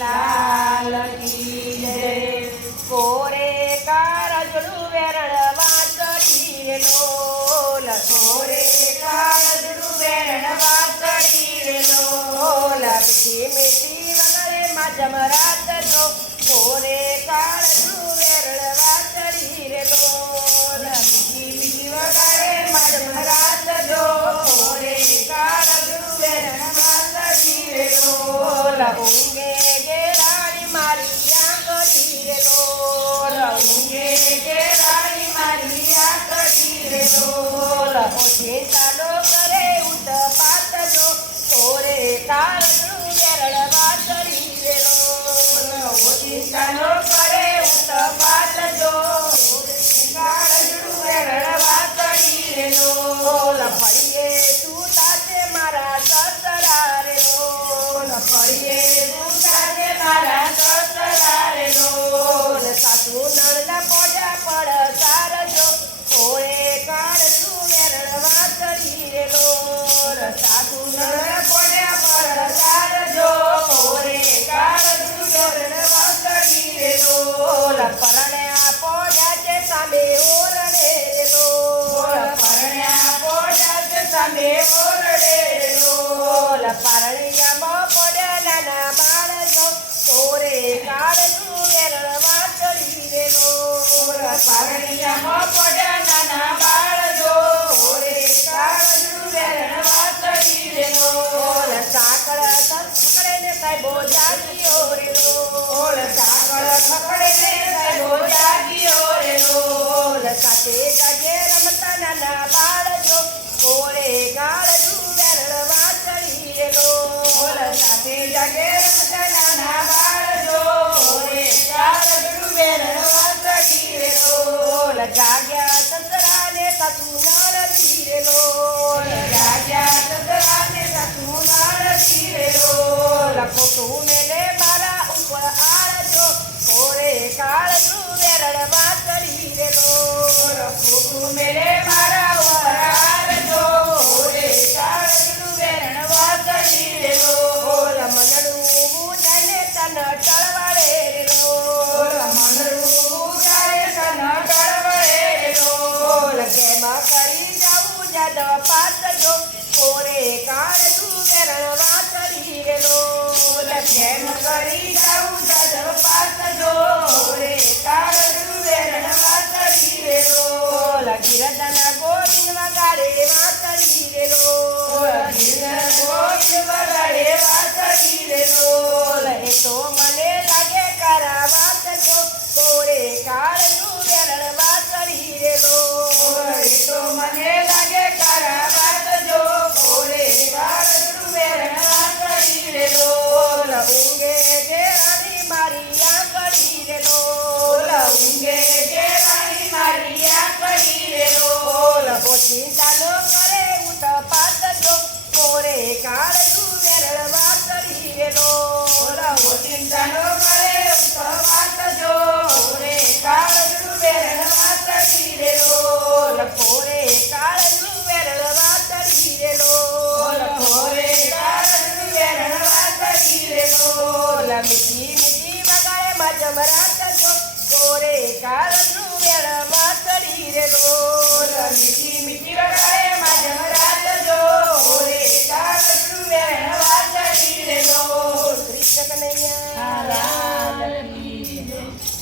લાલ કી જય. કોરે કાળજળું વેરણ વાંચડી રે લોલ. કોરે કાળજળું વેરણ વાંચડી રે લોલ. મીઠી મીઠી વગરે માધમ રાત જો. કોરે કાળજળું વેરણ વાંચડી રે લોલ. મીઠી મીઠી વગાડે માધમ રાત જો. કોરે કાળજળું વેરણ વાંચડી રે લોલ. ઊંઘે ગેરાણી મારી આંગળી રે લોલ. ઊંઘે ગેરાણી મારી આંગળી રે લોલ. ચિંતા નો કરે ઉતપાત જો. કોરે કાળજળું વેરણ વાંચડી રે લોલ. ચિંતા નો કરે ઉતપાત જો. કાળજળું વેરણ વાંચડી રે લોલ. ફળીએ સૂતા છે મારા સસરા રે લોલ. ફળીએ સૂતા છે મારા સસરા રે લોલ. સાસુ નણંદ પોજા પડ સારજો. કોરે કાળજળું વેરણ વાંચડી રે લોલ. સાસુ નણંદ પોજા પડ સારજો. કોરે કાળજળું વેરણ વાંચડી રે લોલ. પરણ્યા પોજા છે સામે ઓરડે રે લોલ. પરણ્યા પોજા છે સામે ઓરડે રે લોલ. પરણિયામાં પડ્યા નાના બાળકો. કોરે કાળજળું વેરણ વાંચડી રે લોલ. પરણિયામાં પડ્યા નાના બાળજો. કોરે કાળજળું વેરણ વાંચડી રે લોલ. સાંકળ ખકડે ને સાહેબો જાગીઓ રે લોલ. સાંકળ ખકડે ને સાહેબો જાગીઓ રે લોલ. સાથે જાગે રમતા નાના બાળકો. કોરે કાળજળું વેરણ વાંચડી રે લોલ. સાથે જાગે રમતા નાના બાળજો. કોરે કાળજળું વેરણ વાંચડી રે લોલ. જાગ્યા સસરા ને સાસુ નણંદી રે લોલ. જાગ્યા સસરા ને સાસુ નણંદી રે લોલ. ખોટું મેલે મારા ઉપર આળજો. કોરે કાળજળું વેરણ વાંચડી રે લોલ. ખોટું મેલે મારા ઉપર આળજો. કોરે કાળજળું વેરણ વાંચડી રે લોલ. મનડું મુજાને તન ટળવાડે રે લોલ. મનડું મુજાને તન ટળવાડે રે લોલ. કેમ કરી જાઉં જાદવ પાસજો. કોરે કાળજળું વેરણ વાંચડી રે લોલ. કેમ કરી જાઉં જાદવ પાસજો. કોરે કાળજળું વેરણ વાંચડી રે લોલ. ગિરધન ગોવિંદ વગાડે વાંચડી રે લોલ. ગિરધન ગોવિંદ વગાડે વાંચડી રે લોલ. એ તો મને લાગે કરા વાંચજો. કોરે કાળજળું વેરણ વાંચડી રે લોલ. એ તો મને લાગે કરા વાંચજો. કોરે કાળજળું વેરણ વાંચડી રે લોલ. ઊંઘે ગેરાણી મારી આંગળી રે લોલ. ઊંઘે ગેરાણી મારી આંગળી રે લોલ. ચિંતા નો કરે ઉતપાત જો. કોરે કાળજળું વેરણ વાંચડી રે લોલ. ચિંતા નો કરે ઉતપાત જો. કોરે કાળજળું વેરણ વાંચડી રે લોલ. કોરે કાળજળું વેરણ વાંચડી રે લોલ. કોરે કાળજળું વેરણ વાંચડી રે લોલ. મીઠી મીઠી વગાડે મધમ રાત જો. કોરે કાળજળું વેરણ વાંચડી રે લોલ. મીઠી મીઠી વગાડે માધમ રાત જો. કોરે કાળજળું વેરણ વાંચડી રે લોલ. કૃષ્ણ કનૈયા.